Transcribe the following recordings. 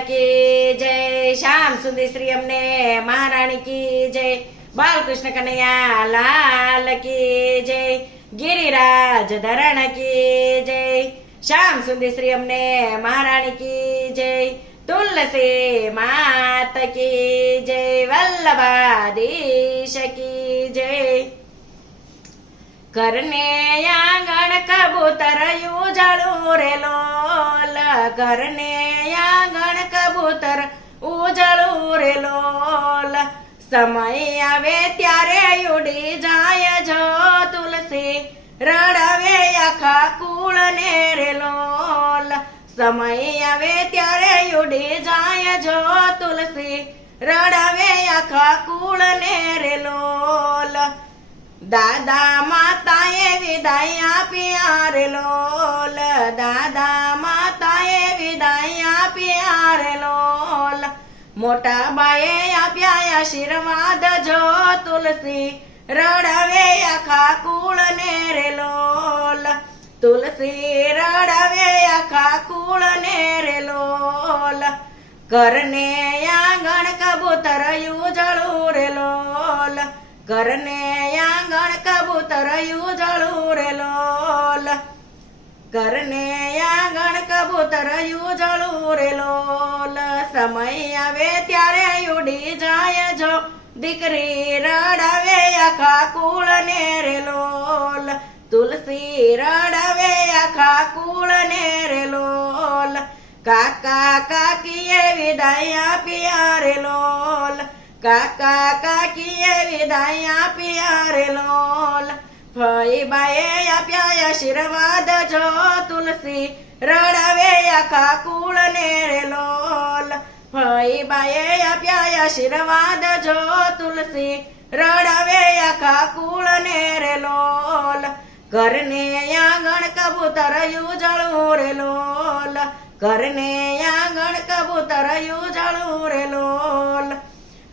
की जय। श्याम सुंदर श्री अमने महारानी की जय। बालकृष्ण कन्हैया लाल की जय। गिरिराज धरण की जय। श्याम सुंदर श्री अमने महारानी की जय। तुलसी मात की जय। वल्लभाधीश की जय। करने आंगण कबूतर उजळू रे लोल। करने आंगण कबूतर उजळू रे लोल। समय आवे त्यारे उडी जाय जो तुलसी रडावे आखा कुळ ने रे लोल। समय आवे त्यारे उडी जाय जो तुलसी रडावे आखा कुळ ने रे लोल। दादा माताए विदाई आपिया रे लोल। दादा माताए विदाई आपिया रे लोल। मोटा बाये आप्या आशीर्वाद जो तुलसी रडावे आखा कुळ ने रे लोल। तुलसी रडावे आखा कुळ ने रे लोल। करने आंगण कबूतर उजळू रे लोल। करने आंगण कबूतर उजळू रे लोल। करने आंगण कबूतर उजळू रे लोल। समय आवे त्यारे उडी जाय जो દીકરી રડાવે આખા કુળ ને રે લોલ। તુલસી રડાવે આખા કુળ ને રે લોલ। કાકા કાકીએ વિદાય આપ્યા રે લોલ। કાકા કાકીએ વિદાય આપ્યા રે લોલ। ફઈ બાએ આપ્યા આશીર્વાદ જો તુલસી રડાવે આખા કુળ ને રે લોલ। ફઈ બાએ આપ્યા આશીર્વાદ જો તુલસી રડાવે આખા કુળ ને રે લોલ। ઘરને આંગણ કબૂતર ઉજળું રે લોલ। ઘરને આંગણ કબૂતર ઉજળું રે લોલ।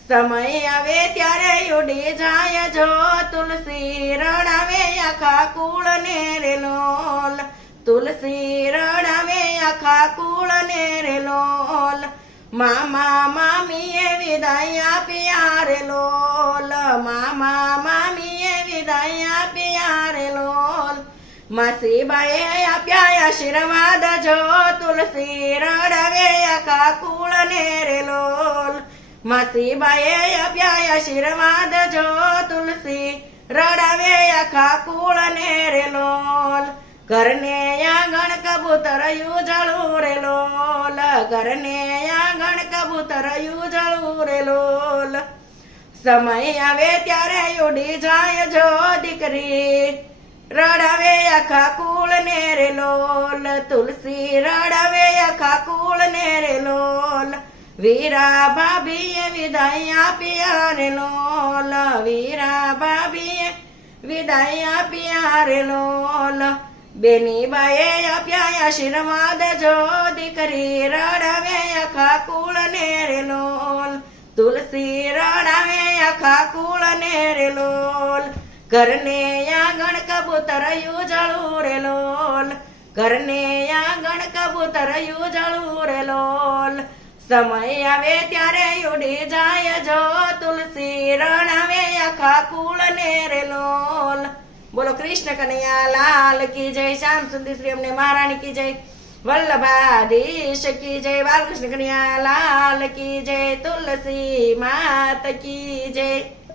समय आवे त्यारे उडी जाय जो तुलसी रडावे आखा कुळ ने रे लोल। तुलसी रडावे आखा कुळ ने रे लोल। मामा मामीए विदाय आपिया रे लोल। मामा मामीए विदाय आपिया रे लोल। मासी बाए आप्या आशीर्वाद जो तुलसी रडावे आखा कुळ ने रे लोल। मासी बाए आप्या आशीर्वाद जो तुलसी रडावे आखा कुळ ने रे लोल। घरने आंगण कबूतर उजळू रे लोल। घरने आंगण कबूतर उजळू रे लोल। समय आवे त्यारे उडी जाय जो દીકરી રડાવે આખા કુળ ને રે લોલ। તુલસી રડાવે આખા કુળ ને રે લોલ। વીરા ભાભીએ વિદાય આપ્યા રે લોલ। વીરા ભાભીએ વિદાય આપ્યા રે લોલ। બેની બાએ આપ્યા આશીર્વાદ જો દીકરી રડાવે આખા કુળ ને રે લોલ। તુલસી રડાવે આખા કુળ ને રે લોલ। ઘરને આંગણ કબૂતર ઉજળું રે લોલ। ઘરને આંગણ કબૂતર ઉજળું રે લોલ। समय आवे त्यारे उडी जाय जो तुलसी रडावे आखा कुळ ने रे लोल। बोलो कृष्ण कन्हैया लाल की जय। श्याम सुंदर श्री अमने महारानी की जय। वल्लभाधीश की जय। बालकृष्ण कन्हैया लाल की जय। तुलसी मात की जय।